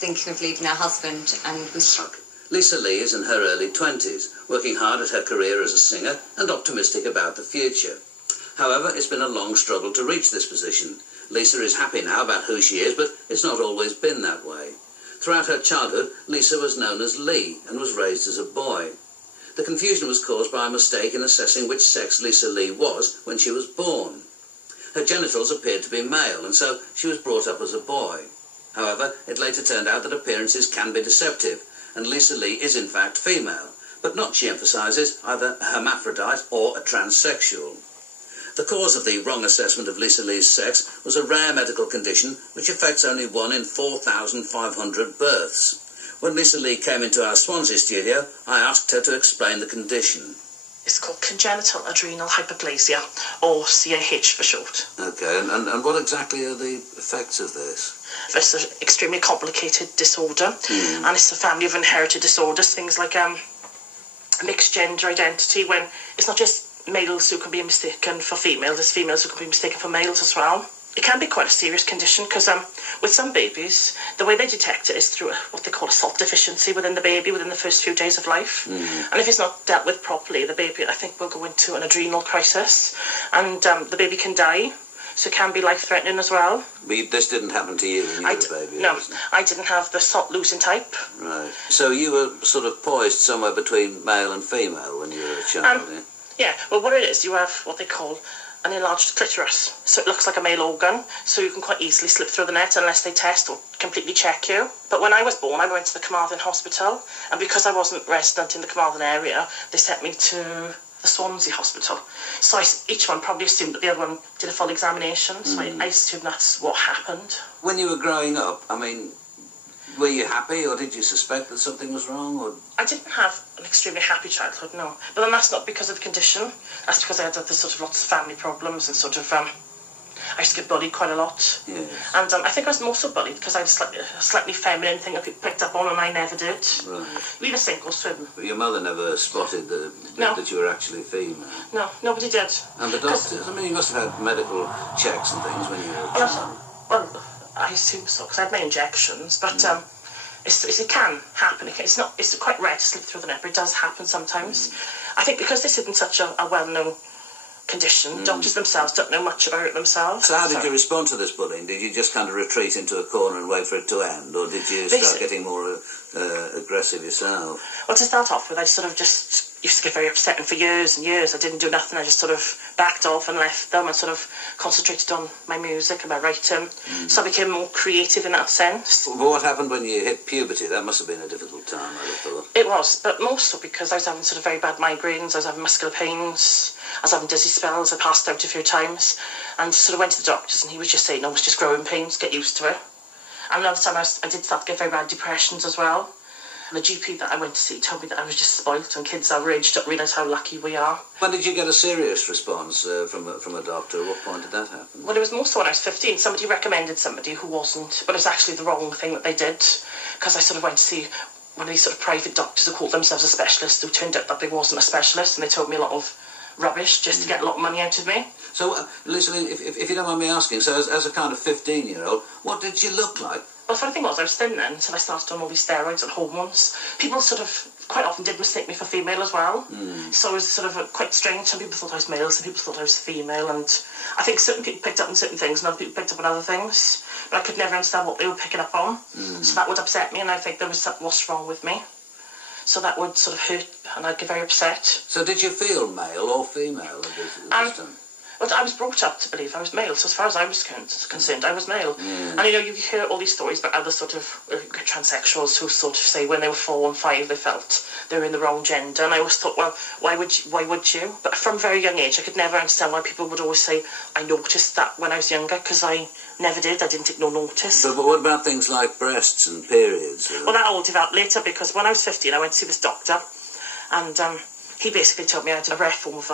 thinking of leaving her husband and was... Lisa Lee is in her early 20s, working hard at her career as a singer and optimistic about the future. However, it's been a long struggle to reach this position. Lisa is happy now about who she is, but it's not always been that way. Throughout her childhood, Lisa was known as Lee and was raised as a boy. The confusion was caused by a mistake in assessing which sex Lisa Lee was when she was born. Her genitals appeared to be male, and so she was brought up as a boy. However, it later turned out that appearances can be deceptive, and Lisa Lee is in fact female, but not, she emphasises, either a hermaphrodite or a transsexual. The cause of the wrong assessment of Lisa Lee's sex was a rare medical condition which affects only 1 in 4,500 births. When Lisa Lee came into our Swansea studio, I asked her to explain the condition. It's called congenital adrenal hyperplasia, or CAH for short. Okay, and what exactly are the effects of this? It's an extremely complicated disorder, and it's a family of inherited disorders, things like mixed gender identity, when it's not just males who can be mistaken for females, there's females who can be mistaken for males as well. It can be quite a serious condition because with some babies, the way they detect it is through what they call a salt deficiency within the baby within the first few days of life. And if it's not dealt with properly, the baby, I think, will go into an adrenal crisis, and the baby can die. So it can be life-threatening as well. But this didn't happen to you when you were a baby? No, I didn't have the salt-losing type. Right. So you were sort of poised somewhere between male and female when you were a child, Yeah, well, what it is, you have what they call an enlarged clitoris. So it looks like a male organ, so you can quite easily slip through the net unless they test or completely check you. But when I was born, I went to the Carmarthen Hospital, and because I wasn't resident in the Carmarthen area, they sent me to the Swansea Hospital. So each one probably assumed that the other one did a full examination, so I assume that's what happened. When you were growing up, I mean, were you happy, or did you suspect that something was wrong? Or I didn't have an extremely happy childhood, no. But then that's not because of the condition. That's because I had the sort of lots of family problems and sort of I used to get bullied quite a lot. Yes. And I think I was more so bullied because I was a slightly feminine thing that people picked up on, and I never did. Right. We either sink or swim. But your mother never spotted that you were actually female? No, nobody did. And the doctors? I mean, you must have had medical checks and things when you were a child. Well, I assume so, because I had my injections, but it can happen. It's quite rare to slip through the net, but it does happen sometimes. I think because this isn't such a well-known condition, doctors themselves don't know much about it themselves. So how did you respond to this bullying? Did you just kind of retreat into a corner and wait for it to end, or did you start getting more aggressive yourself? Well, to start off with, I sort of just used to get very upset, and for years and years I didn't do nothing. I just sort of backed off and left them and sort of concentrated on my music and my writing. So I became more creative in that sense. But what happened when you hit puberty? That must have been a difficult time, I'd have thought. It was, but more so because I was having sort of very bad migraines, I was having muscular pains, I was having dizzy spells, I passed out a few times, and sort of went to the doctors, and he was just saying, no, it's just growing pains, get used to it. And another time I did start to get very bad depressions as well. And the GP that I went to see told me that I was just spoilt, and kids our age don't realise how lucky we are. When did you get a serious response from a doctor? At what point did that happen? Well, it was more so when I was 15. Somebody recommended somebody who wasn't, but it was actually the wrong thing that they did, because I sort of went to see one of these sort of private doctors who called themselves a specialist, who turned out that they wasn't a specialist, and they told me a lot of rubbish just to get a lot of money out of me. So, listen, if you don't mind me asking, so as a kind of 15-year-old, what did you look like? Well, the funny thing was, I was thin then until I started on all these steroids and hormones. People sort of quite often did mistake me for female as well. So it was sort of quite strange. Some people thought I was male, some people thought I was female, and I think certain people picked up on certain things and other people picked up on other things. But I could never understand what they were picking up on. So that would upset me, and I think there was something was wrong with me. So that would sort of hurt, and I'd get very upset. So did you feel male or female at this time? Well, I was brought up to believe I was male, so as far as I was concerned, I was male. And you hear all these stories about other sort of transsexuals who sort of say when they were 4 and 5 they felt they were in the wrong gender, and I always thought, well, why would you? But from a very young age I could never understand why people would always say I noticed that when I was younger, because I never did. I didn't take no notice. But what about things like breasts and periods? Well, that all developed later, because when I was 15 I went to see this doctor, and he basically told me I had a rare form of